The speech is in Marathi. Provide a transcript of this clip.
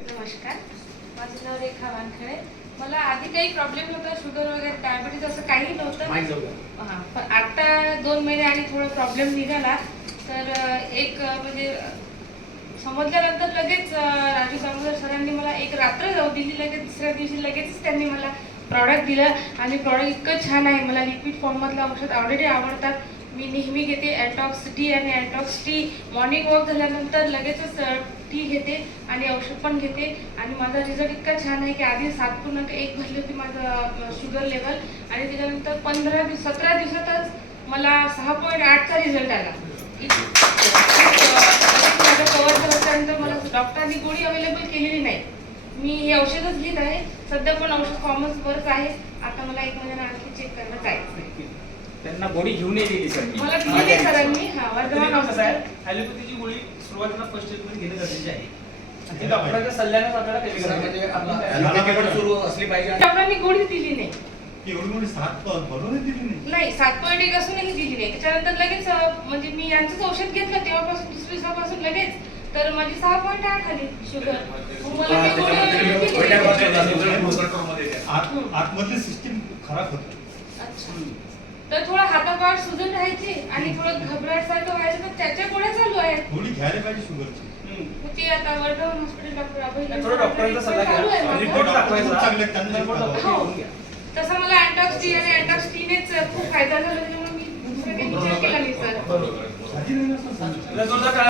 नमस्कार. माझं नाव रेखा वानखेडे मला आधी काही प्रॉब्लेम होता शुगर वगैरे डायबिटीज असं काही नव्हतं. हां पण आता दोन महिने आणि थोडा प्रॉब्लेम निघाला. तर एक म्हणजे समजल्यानंतर लगेच राजू दामोदर सरांनी मला एक रात्र जाऊ दिली. लगेच दुसऱ्या दिवशी लगेच त्यांनी मला प्रॉडक्ट दिलं. आणि प्रॉडक्ट इतकं छान आहे. मला लिक्विड फॉर्ममधलं औषध ऑलरेडी आवडतात. मी नेहमी घेते अँटॉक्स टी आणि अँटॉक्स टी मॉर्निंग वॉक झाल्यानंतर लगेचच टी घेते आणि औषध पण घेते. आणि माझा रिझल्ट इतका छान आहे की आधी सात पूर्णांक एक भरली होती माझं शुगर लेवल आणि त्याच्यानंतर पंधरा दिवस सतरा दिवसातच मला सहा पॉईंट आठचा रिझल्ट आला. माझं कवर झाल्यानंतर मला डॉक्टरांनी गोळी अवेलेबल केलेली नाही. मी हे औषधच घेत आहे. सध्या पण औषध फॉर्मच बरंच आहे. आता मला एक महिन्यानं आणखी चेक करणार त्यांना गोळी घेऊन दिली सर मी मला सरांनी हा. कसं आहे ॲलोपॅथीची गोळी सुरुवातीला फर्स्टमध्ये घेणं गरजेचे आहे. आणि ते ते डॉक्टरांच्या सल्ल्यानेच आपल्याला केली सर, गरजेची म्हणजे आहे. आपलं आपण ॲलोपॅथी पण सुरू असली पाहिजे. आणि डॉक्टरांनी गोळी दिली नाही. एवढी मोठी सात दिली नाही. नाही सात पॉईंट एक असूनही दिली नाही. त्याच्यानंतर लगेच म्हणजे मी यांचंच औषध घेतलं तेव्हापासून दुसऱ्या दिवसापासून लगेच. तर माझी सहा पॉईंट आठ आली शुगर. मला ती गोळी. आत- आतमधली सिस्टीम खराब होती. अच्छा. तर थोडं हातापाठ सुजून राहायची आणि थोडं घबराट सारखं व्हायचं तर त्याच्या गोळ्या चालू आहेत गोळी घ्यायला पाहिजे शुगरची ते आता हॉस्पिटल डॉक्टर अभय नाही, थोडं डॉक्टरांचा सल्ला चालू आहे घ्या माझं. रिपोर्ट दाखवायचा चांगले आहेत, त्यांना रिपोर्ट दाखवा. दाखवा, हो. तसं मला अँटॉक्स आणि अँटॉक्स टीनेच खूप फायदा झाला त्याच्यामुळे मी दुसरं काही विचार केला नाही सर झाली नाही ना सर तुला जो जर